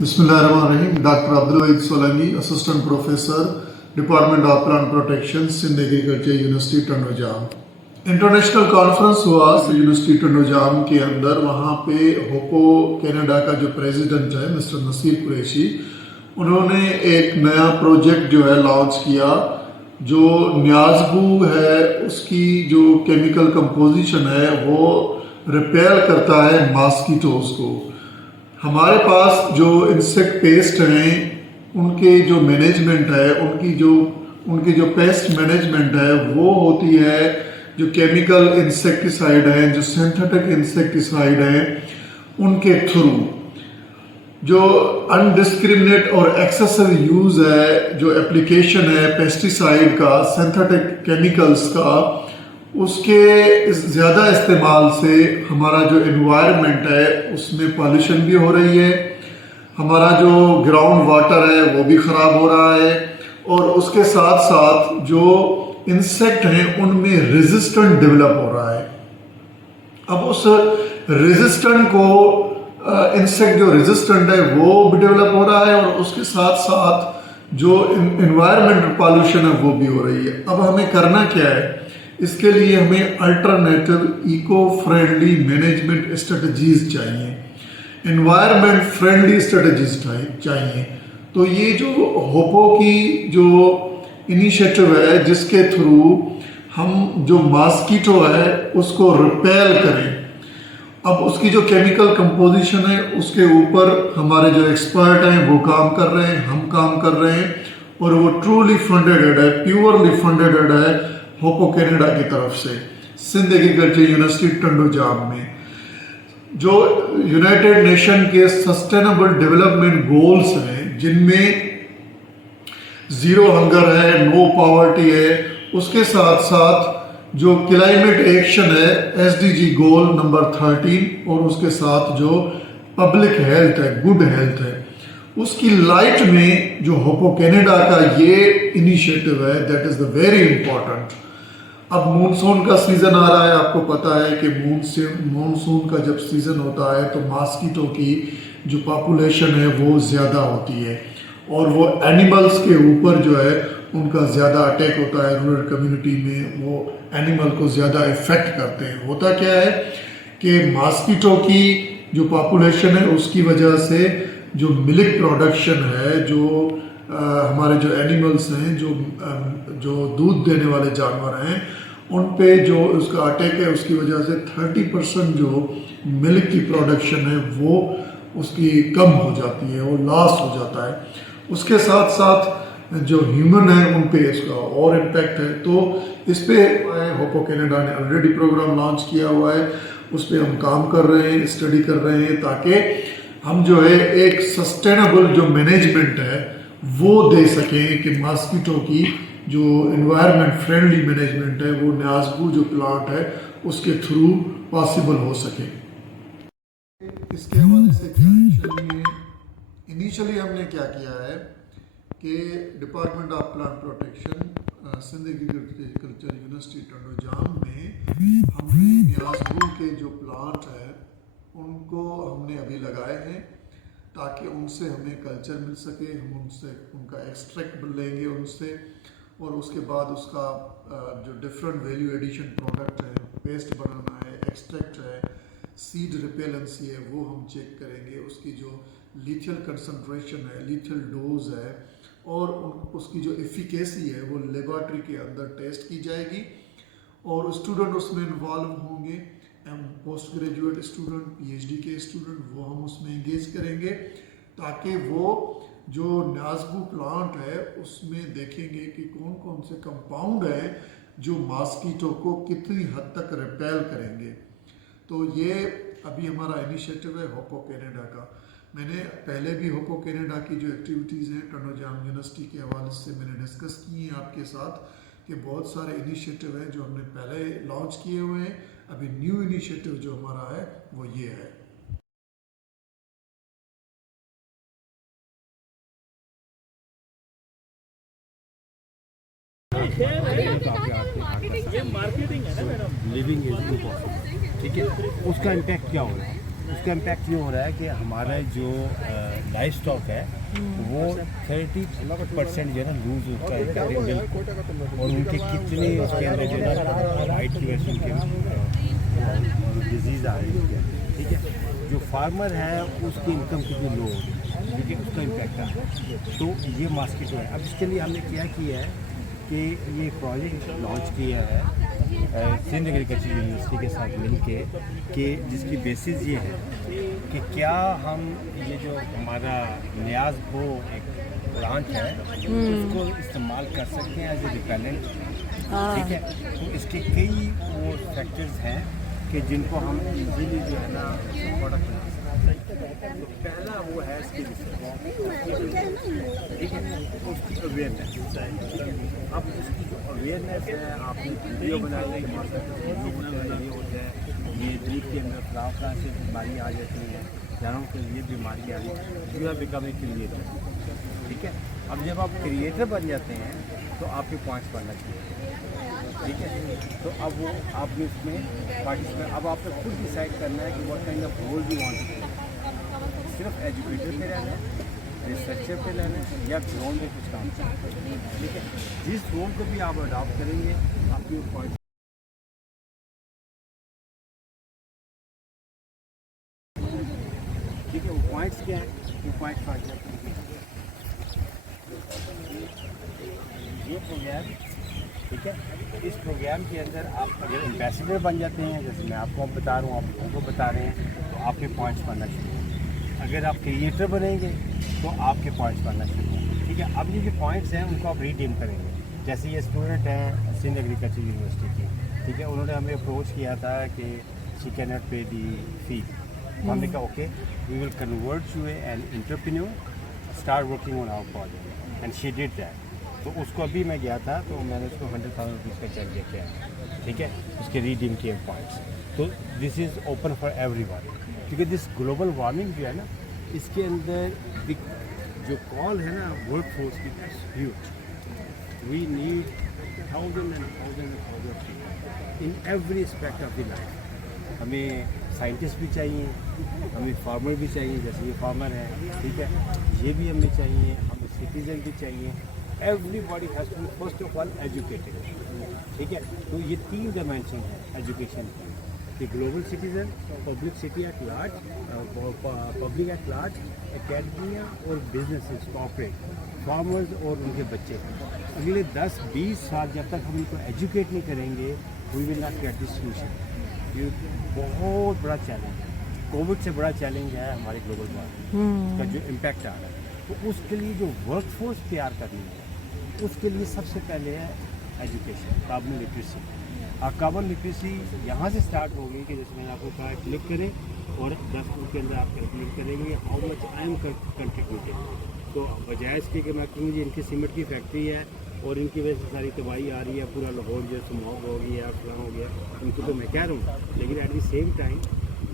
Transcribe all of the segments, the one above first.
बिस्मिल्लाहिर्रहमानिर्रहीम। Doctor Abdul Wahid Solangi, assistant professor, department of plant protection, Sindh agriculture university Tandojam. International conference हुआ university Tandojam के अंदर। वहाँ पे होपो कनाडा का जो प्रेसिडेंट है मिस्टर नसीर कुरैशी, उन्होंने एक नया प्रोजेक्ट जो है लॉन्च किया। जो न्याज़बू है उसकी जो केमिकल कंपोजिशन है वो रिपेल करता है मॉस्किटोज़ को। हमारे पास जो इंसेक्ट पेस्ट हैं उनके जो मैनेजमेंट है, उनकी जो पेस्ट मैनेजमेंट है वो होती है जो केमिकल इंसेक्टिसाइड हैं, जो सिंथेटिक इंसेक्टिसाइड हैं, उनके थ्रू। जो अनडिस्क्रिमिनेट और एक्सेसिव यूज़ है, जो एप्लीकेशन है पेस्टिसाइड का, सिंथेटिक केमिकल्स का, उसके ज़्यादा इस्तेमाल से हमारा जो एनवायरनमेंट है उसमें पॉल्यूशन भी हो रही है, हमारा जो ग्राउंड वाटर है वो भी ख़राब हो रहा है, और उसके साथ साथ जो इंसेक्ट हैं उनमें रेजिस्टेंट डेवलप हो रहा है। अब उस रेजिस्टेंट को इंसेक्ट जो रेजिस्टेंट है वो भी डेवलप हो रहा है, और उसके साथ साथ जो एनवायरनमेंटल पॉल्यूशन है वो भी हो रही है। अब हमें करना क्या है? इसके लिए हमें alternative eco friendly management strategies चाहिए, एनवायरनमेंट फ्रेंडली स्ट्रेटजीज चाहिए। तो ये जो होपो की जो इनिशिएटिव है जिसके थ्रू हम जो मॉस्किटो है उसको रिपेल करें। अब उसकी जो केमिकल कंपोजिशन है उसके ऊपर हमारे जो एक्सपर्ट हैं वो काम कर रहे हैं, हम काम कर रहे हैं, और वो ट्रूली फंडेड है, प्योरली फंडेड है होपो कनाडा की तरफ से, सिंध एग्रीकल्चर यूनिवर्सिटी टंडोजाम में। जो यूनाइटेड नेशन के सस्टेनेबल डेवलपमेंट गोल्स हैं जिनमें ज़ीरो हंगर है, नो पॉवर्टी है, उसके साथ साथ जो क्लाइमेट एक्शन है SDG गोल नंबर 13, और उसके साथ जो पब्लिक हेल्थ है, गुड हेल्थ है, उसकी लाइट में जो होपो कनाडा का ये इनिशिएटिव है that is the very important. अब मानसून का सीज़न आ रहा है, आपको पता है कि मानसून का जब सीज़न होता है तो मॉस्किटो की जो पॉपुलेशन है वो ज़्यादा होती है, और वो एनिमल्स के ऊपर जो है उनका ज़्यादा अटैक होता है। रूरल कम्युनिटी में वो एनिमल को ज़्यादा इफ़ेक्ट करते हैं। होता क्या है कि मॉस्किटो की जो पॉपुलेशन है उसकी वजह से जो मिल्क प्रोडक्शन है, जो हमारे जो एनिमल्स हैं, जो दूध देने वाले जानवर हैं, उन पे जो उसका अटैक है उसकी वजह से 30% जो मिल्क की प्रोडक्शन है वो उसकी कम हो जाती है, वो लॉस हो जाता है। उसके साथ साथ जो ह्यूमन है उन पे इसका और इम्पैक्ट है। तो इस पे होपो कनाडा ने ऑलरेडी प्रोग्राम लॉन्च किया हुआ है, उस पर हम काम कर रहे हैं, स्टडी कर रहे हैं, ताकि हम जो है एक सस्टेनेबल जो मैनेजमेंट है वो दे सकें कि मॉस्किटो की जो एनवायरनमेंट फ्रेंडली मैनेजमेंट है वो न्याज़बू जो प्लांट है उसके थ्रू पॉसिबल हो सके। इसके हवाले से इनिशियली हमने क्या किया है कि department of plant protection Sindh agriculture university Tandojam में हमने न्याज़बू के जो प्लांट है उनको हमने अभी लगाए हैं, ताकि उनसे हमें कल्चर मिल सके, हम उनसे उनका एक्सट्रैक्ट लेंगे उनसे, और उसके बाद उसका जो डिफरेंट वैल्यू एडिशन प्रोडक्ट है, पेस्ट बनाना है, एक्सट्रैक्ट है, सीड रिपेलेंसी है, वो हम चेक करेंगे। उसकी जो लीथल कंसंट्रेशन है, लीथल डोज है, और उसकी जो एफिकेसी है वो लेबॉरेटरी के अंदर टेस्ट की जाएगी, और स्टूडेंट उसमें इन्वॉल्व होंगे, पोस्ट ग्रेजुएट स्टूडेंट, PhD के स्टूडेंट, वो हम उसमें एंगेज करेंगे, ताकि वो जो न्याज़बू प्लांट है उसमें देखेंगे कि कौन कौन से कंपाउंड हैं जो मॉस्किटो को कितनी हद तक रिपेल करेंगे। तो ये अभी हमारा इनिशिएटिव है होपो कनाडा का। मैंने पहले भी होपो कनाडा की जो एक्टिविटीज़ हैं टंडोजाम यूनिवर्सिटी के हवाले से मैंने डिस्कस की हैं आपके साथ, कि बहुत सारे इनिशिएटिव हैं जो हमने पहले लॉन्च किए हुए हैं। अभी न्यू इनिशिएटिव जो हमारा है वो ये है। ये मार्केटिंग है ना मैडम, लिविंग एज इम्पॉसिबल, ठीक है, उसका इम्पैक्ट क्या होगा? उसका इम्पैक्ट ये हो रहा है कि हमारा जो लाइफ स्टॉक है वो 30% जो है ना लूज होता है और उनके कितने उसके अंदर जो है ना हाइट की वजह से उनके डिजीज़ आ रही है, ठीक है। जो फार्मर है उसकी इनकम कितनी लो हो रही है, ठीक है, उसका इम्पैक्ट है। तो ये मॉस्किटो है। अब इसके लिए हमने क्या किया है कि ये प्रोजेक्ट लॉन्च किया है सिंध एग्रीकल्चर यूनिवर्सिटी के साथ मिलके कि जिसकी बेसिस ये है कि क्या हम ये जो हमारा न्याज वो एक प्लांट है उसको इस्तेमाल कर सकते हैं एज ए रिपेलेंट, ठीक है। तो इसके कई वो फैक्टर्स हैं कि जिनको हम इजीली जो है ना प्रोडक्ट बना सकते हैं। तो पहला वो है इसकी रिसर्च, ठीक है, उसकी अवेयरनेस, ठीक है। अब उसकी जो अवेयरनेस है आपने वीडियो बनाने के ये होता है ये दिल के अंदर फ्लाव से बीमारी आ जाती है, जानों के लिए बीमारी आ रही है, you are become a creator, ठीक है। अब जब आप क्रिएटर बन जाते हैं तो आपके पॉइंट्स बनना चाहिए, ठीक है। तो अब वो आपने उसमें पार्टिसिपेट, अब आपको खुद डिसाइड करना है कि what kind of role you want. सिर्फ एजुकेटर पे रहना है, रिसर्चर पे रहना है या ग्राउंड में कुछ काम करना है, ठीक है। जिस रोल को भी आप अडॉप्ट करेंगे आपकी वो पॉइंट, ठीक है। वो पॉइंट्स क्या है, वो पॉइंट्स आ जाते हैं। ये प्रोग्राम, ठीक है, इस प्रोग्राम के अंदर आप अगर एम्बेसडर बन जाते हैं, जैसे मैं आपको बता रहा हूँ, आप लोगों को बता रहे हैं, तो आपके पॉइंट्स बनना शुरू होंगे। अगर आप क्रिएटर बनेंगे तो आपके पॉइंट्स बनना शुरू होंगे, ठीक है। अब ये जो पॉइंट्स हैं उनको आप रिडीम करेंगे। जैसे ये स्टूडेंट हैं सिंध एग्रीकल्चर यूनिवर्सिटी की, ठीक है, उन्होंने हमें अप्रोच किया था कि शी कैन नॉट पे दी फी। हमने कहा okay we will convert you an entrepreneur, start working on our project and she did that. तो उसको अभी मैं गया था तो मैंने उसको 100,000 रुपीज़ का चेक दे के आया, ठीक है, उसके रिडीम किए पॉइंट्स। तो this is open for everyone, क्योंकि दिस ग्लोबल वार्मिंग जो है ना इसके अंदर जो कॉल है ना वर्क फोर्स की huge. We need thousand and thousand in every aspect of the life. हमें साइंटिस्ट भी चाहिए, हमें फार्मर भी चाहिए, जैसे ये फार्मर है, ठीक है, ये भी हमें चाहिए, हमें सिटीजन भी चाहिए। Everybody has to be first of all educated, ठीक है। तो ये 3 डायमेंशन है एजुकेशन की, कि global citizen, public city at large, public at large, academia और बिजनेसेस, कॉर्पोरेट, फार्मर्स और उनके बच्चे। अगले 10-20 साल जब तक हम इनको एजुकेट नहीं करेंगे we will not get this solution. ये बहुत बड़ा चैलेंज है, कोविड से बड़ा चैलेंज है हमारी ग्लोबल वार्मिंग का जो इम्पैक्ट आ रहा है। तो उसके लिए जो वर्क फोर्स तैयार करनी है उसके लिए सबसे पहले है एजुकेशन, कार्बन लिटरेसी। और कार्बन लिटरेसी यहाँ से स्टार्ट होगी कि जैसे मैंने आपको कहा क्लिक करें और 10 मिनट के अंदर आप कैलकुलेट करेंगे how much I am contributing. तो बजाय इसके कि मैं कहूँ जी इनकी सीमेंट की फैक्ट्री है और इनकी वजह से सारी तबाही आ रही है, पूरा लाहौर जो स्मॉग हो गया, फलां हो गया, उनको तो मैं कह रहा हूँ, लेकिन एट द सेम टाइम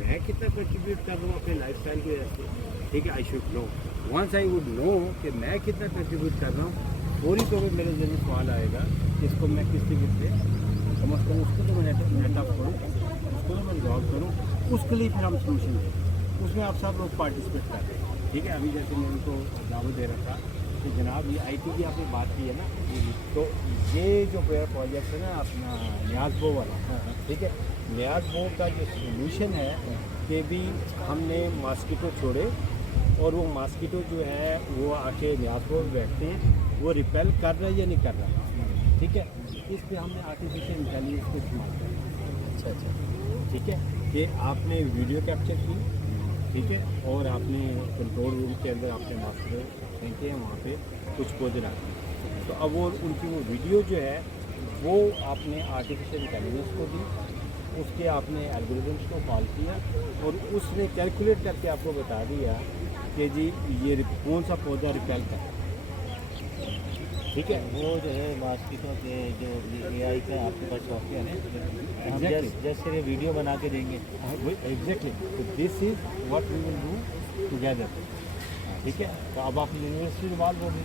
मैं कितना कंट्रीब्यूट कर रहा हूँ अपने लाइफ स्टाइल की वजह से, ठीक है। I should know, once I would know कि मैं कितना कंट्रीब्यूट कर रहा हूँ, थोड़ी तो मेरे जरिए सवाल आएगा कि इसको मैं किस तरीके से कम अज़ कम उसको तो मैं नेट अप करूँ, उसको तो मैं रिजॉल्व करूँ, उसके लिए फिर हम सोल्यूशन दें। उसमें आप सब लोग पार्टिसिपेट कर रहे हैं, ठीक है। अभी जैसे मैं उनको दावत दे रहा था कि जनाब ये IT की आपने बात की है ना, तो ये जो प्रोजेक्ट है ना अपना न्याज बो वाला, ठीक है, न्याज बो का जो सोल्यूशन है कि भी हमने मॉस्किटो छोड़े और वो मॉस्किटो जो है वो आके न्याज बो बैठते हैं, वो रिपेल कर रहा है या नहीं कर रहा, ठीक है। इस पे हमने आर्टिफिशियल इंटेलिजेंस को इस्तेमाल किया, अच्छा, ठीक है, कि आपने वीडियो कैप्चर की, ठीक है, और आपने कंट्रोल रूम के अंदर आपने मॉस्किटो फेंके हैं, वहाँ पे कुछ पौधे रखे, तो अब वो उनकी वो वीडियो जो है वो आपने आर्टिफिशियल इंटेलिजेंस को दी, उसके आपने एल्गोरिथम्स को कॉल किया और उसने कैलकुलेट करके आपको बता दिया कि जी ये कौन सा पौधा रिपेल कर, ठीक है। वो जो है मॉस्किटो के जो AI का आपके पास सॉफ्टवेयर है, हम जस्ट ये वीडियो बना के देंगे। एग्जैक्टली, तो this is what we will do together, ठीक है। तो अब आपकी यूनिवर्सिटी इन्वॉल्व होगी,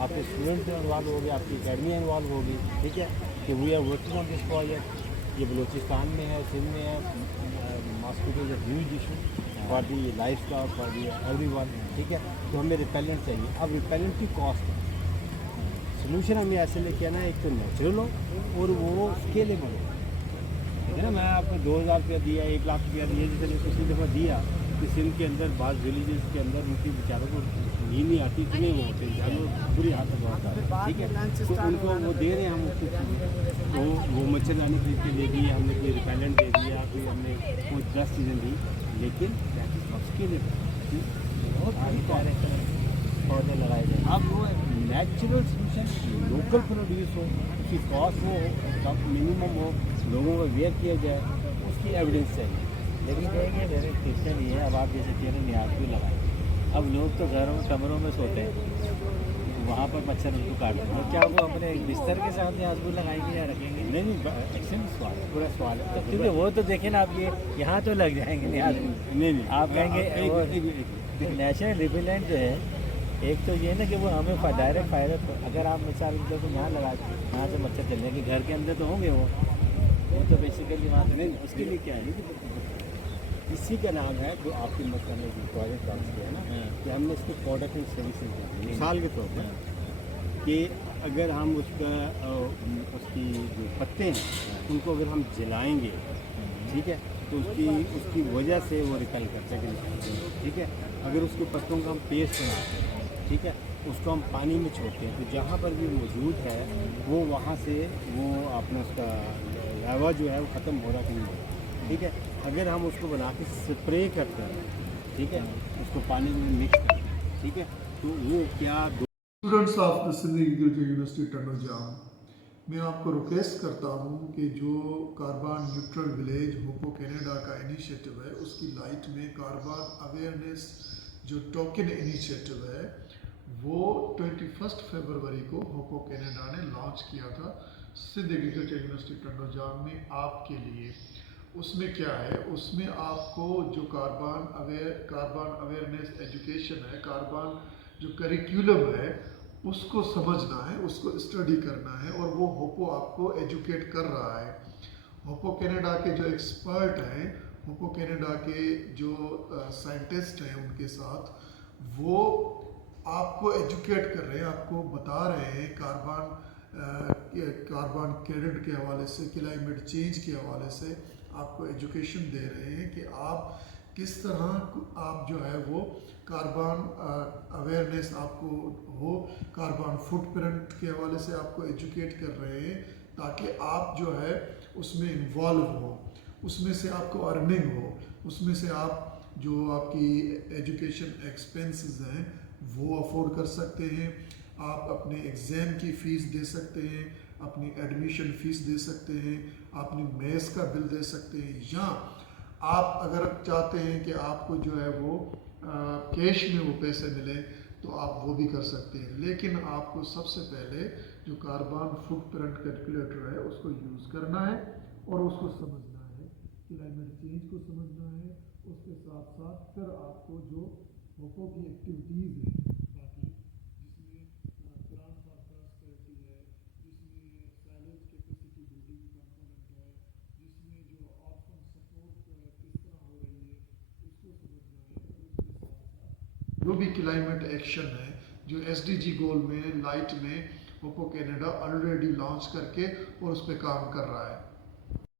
आपके स्टूडेंट्स इन्वॉल्व होगी, आपकी अकेडमी इन्वॉल्व होगी, ठीक है, कि we are working on this project. ये बलूचिस्तान में है, सिंध में है, mosquito is a huge issue, for the livestock for the everyone, ठीक है। तो हमें रिपेलेंट चाहिए। अब रिपेलेंट की कॉस्ट है, सोल्यूशन हमें ऐसे लेके आना है, एक तो नेचुरल हो और वो स्केलेबल हो, ठीक है ना। मैं आपको 2000 रुपया दिया, 1 लाख रुपया दिया, जैसे मैंने पिछली दफ़ा दिया कि सिंध के अंदर बाद विलेजेस के अंदर उनकी बेचारों को नींद नहीं आती, इतने वो होते हैं जानवर, बुरी हालत होता है, ठीक है। तो उनको वो दे रहे हैं हम उसको, तो वो मच्छरदानी खरीद के दे दी, हमने कोई रिपेलेंट दे दिया, कोई हमने कोई 10 चीज़ें दी, लेकिन दैट इज़ नॉट स्केलेबल, बहुत पौधे लगाए जाए। अब वो नेचुरल सोल्यूशन लोकल प्रोड्यूस हो, उसकी कॉस्ट हो कम मिनिमम हो, लोगों को अवेयर किया जाए, उसकी एविडेंस चाहिए। लेकिन कहेंगे मेरे क्वेश्चन ये है, अब आप जैसे कह रहे न्याज भी लगाए, अब लोग तो घरों में कमरों में सोते हैं, वहाँ पर मच्छर उनको काटते हैं, तो क्या वो अपने बिस्तर के साथ न्याज भी लगाएंगे या रखेंगे? नहीं एक्सेंट सवाल है, पूरा सवाल है। तो क्योंकि वो तो देखें ना, आप ये यहाँ तो लग जाएंगे न्याज भी। नहीं आप कहेंगे नेचुरल रिपेलेंट जो है, एक तो ये ना कि वो हमें डायरेक्ट फ़ायदा, अगर आप मिसाल के तो यहाँ लगा, यहाँ से मच्छर चलने के घर के अंदर तो होंगे वो तो बेसिकली वहाँ नहीं, उसके लिए क्या है कि इसी का नाम है जो आपके मतलब में प्रोजेक्ट लॉन्च किया है ना, कि हमने इसको प्रोडक्ट एंड सर्विसेज दी। मिसाल के तौर पर कि अगर हम उसकी जो पत्ते हैं उनको अगर हम जलाएंगे, ठीक है, तो उसकी वजह से वो रिपेल कर सकेंगे, ठीक है। अगर उसके पत्तों का हम पेस्ट बनाते हैं, ठीक है, उसको हम पानी में छोड़ते हैं, तो जहाँ पर भी मौजूद है वो वहाँ से वो अपना उसका लावा जो है वो ख़त्म हो रहा कहीं नहीं, ठीक है। अगर हम उसको बना के स्प्रे करते हैं, ठीक है, उसको पानी में मिक्स करते हैं, ठीक है, तो वो क्या students of the Sindh agriculture university Tandojam, मैं आपको रिक्वेस्ट करता हूँ कि जो कार्बन न्यूट्रल विलेज होपो कनाडा का इनिशिएटिव है, उसकी लाइट में कार्बन अवेयरनेस जो टोकन इनिशिएटिव है वो 21 फरवरी को होपो कनाडा ने लॉन्च किया था सिंध एग्रीकल्चर यूनिवर्सिटी टंडोजाम में आपके लिए। उसमें क्या है, उसमें आपको जो कार्बन अवेयरनेस एजुकेशन है, कार्बन जो करिकुलम है उसको समझना है, उसको स्टडी करना है, और वो होपो आपको एजुकेट कर रहा है। होपो कनाडा के जो एक्सपर्ट हैं, होपो कनाडा के जो साइंटिस्ट हैं, उनके साथ वो आपको एजुकेट कर रहे हैं, आपको बता रहे हैं कार्बन क्रेडिट के हवाले से, क्लाइमेट चेंज के हवाले से आपको एजुकेशन दे रहे हैं कि आप किस तरह आप जो है वो कार्बन अवेयरनेस आपको हो, कार्बन फुटप्रिंट के हवाले से आपको एजुकेट कर रहे हैं ताकि आप जो है उसमें इन्वॉल्व हो, उसमें से आपको अर्निंग हो, उसमें से आप जो आपकी एजुकेशन एक्सपेंसेस हैं वो अफोर्ड कर सकते हैं, आप अपने एग्ज़ाम की फ़ीस दे सकते हैं, अपनी एडमिशन फ़ीस दे सकते हैं, अपनी मेस का बिल दे सकते हैं, या आप अगर चाहते हैं कि आपको जो है वो कैश में वो पैसे मिले तो आप वो भी कर सकते हैं। लेकिन आपको सबसे पहले जो कार्बन फुटप्रिंट कैलकुलेटर है उसको यूज़ करना है और उसको समझना है, क्लाइमेट चेंज को समझना है। उसके साथ साथ फिर आपको जो होपो की एक्टिविटीज़ हैं बाकी, जिसमें प्लांट फॉर प्रॉस्पेरिटी है, जिसमें साइलेज कैपेसिटी बिल्डिंग कंपोनेंट है, जिसमें जो ऑर्फन सपोर्ट किस तरह हो रही है उसको समझना है। और उसके साथ साथ जो भी क्लाइमेट एक्शन है, जो SDG गोल में लाइट में होपो कनाडा ऑलरेडी लॉन्च करके और उस पर काम कर रहा है।